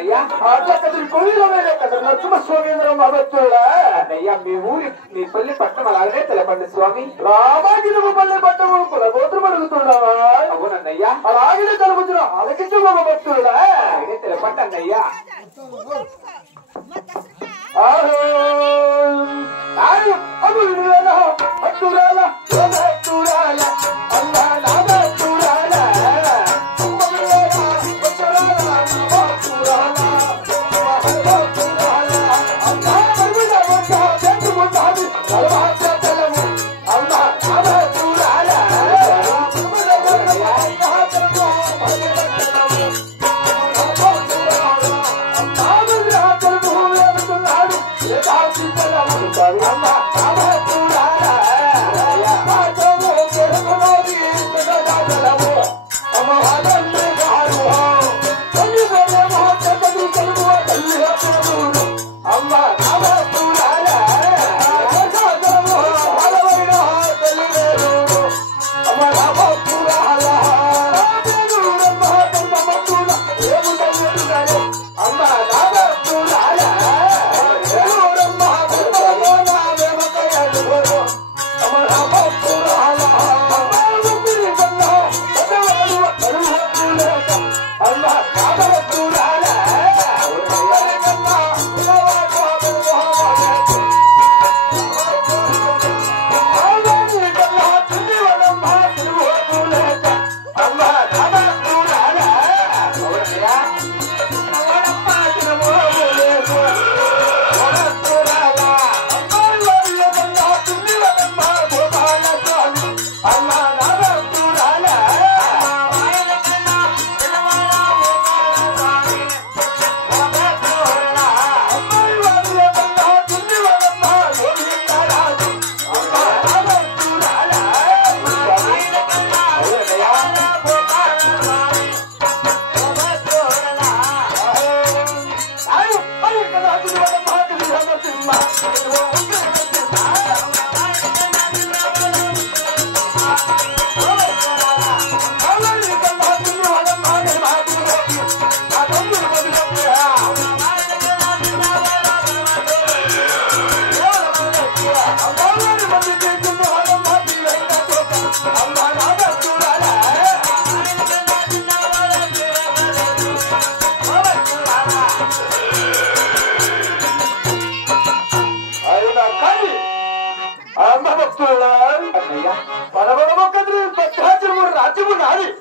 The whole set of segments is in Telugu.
అవునన్నయ్యా అట్లా కదిరి కొయ్యలోనే కదా నరసింహస్వామీంద్రం భక్తుడా అన్నయ్యా మీ ఊరి మీ పల్లి పట్టణం అలాగనే తెలపండి స్వామి రామాగిరి పల్లె పట్టము కులగోత్రం అడుగుతున్నావా అవునన్నయ్యా అలాగే తలుపుతున్నా అలకించు భక్తుడా అలాగే తెలపండి అన్నయ్యా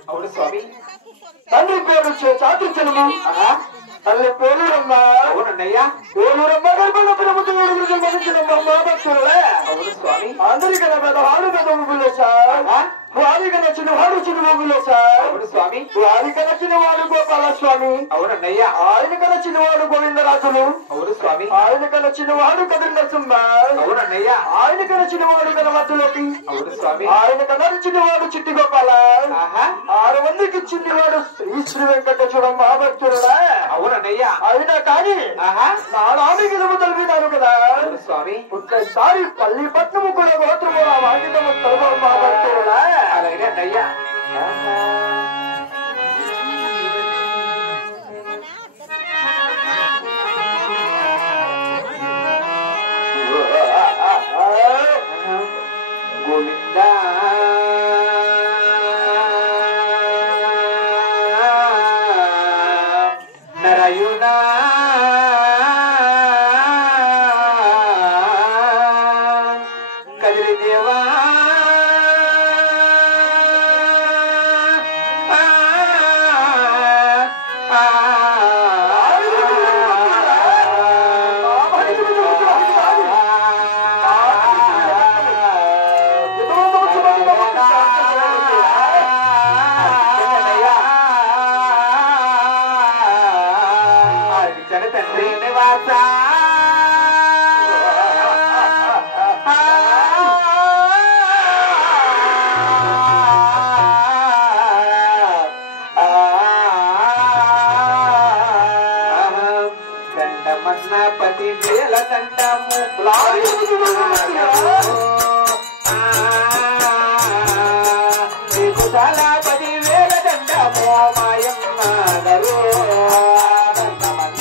అవును స్వామి తండ్రి పేరు చాతుర్చనము తల్లి పేరురమ్మ అవునన్నయ్యా పేరురమ్మ గర్భంలో ప్రభుత్వం భక్తులే అవును స్వామి అందరికన్నా పెద్ద వాడు పెద్ద ఊపిలో సార్ వారికన్నా చిన్నవాడు చిన్న ఊపిలో సార్ అవును స్వామి వారికన్నా చిన్నవాడు గోపాల స్వామి అవునన్నయ్యా ఆయనకన్నా చిన్నవాడు గోవిందరాజులు అవును స్వామి ఆయనకన్నా చిన్నవాడు కదిరి నరసింహ అవునన్నయ్యా ఆయనకన్నా చిన్నవాడు గణమతులకి అవును స్వామి ఆయనకన్నా చిన్నవాడు చిట్టి గోపాల ఆహా 6 మందికి చిన్నవాడు శ్రీ వెంకటేశ్వర మహాభక్తుడా అవునన్నయ్యా అయినా కానీ ఆహా నాలానికి తలిపినారు కదా అవును స్వామి ఒక్కసారి పల్లిపట్నము కూడా గోత్రము ఆ వాకిటము తలప మహాభక్తుడా అలాగే అన్నయ్యా గోవిందా నరయునా కదిరి దేవా తండ్రి నివాస దండమన్న పతి వేల దండము 10,000 దండము మాయమ్మ గరు దండమన్న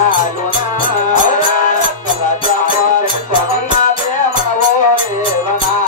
మన ఊరేలోనా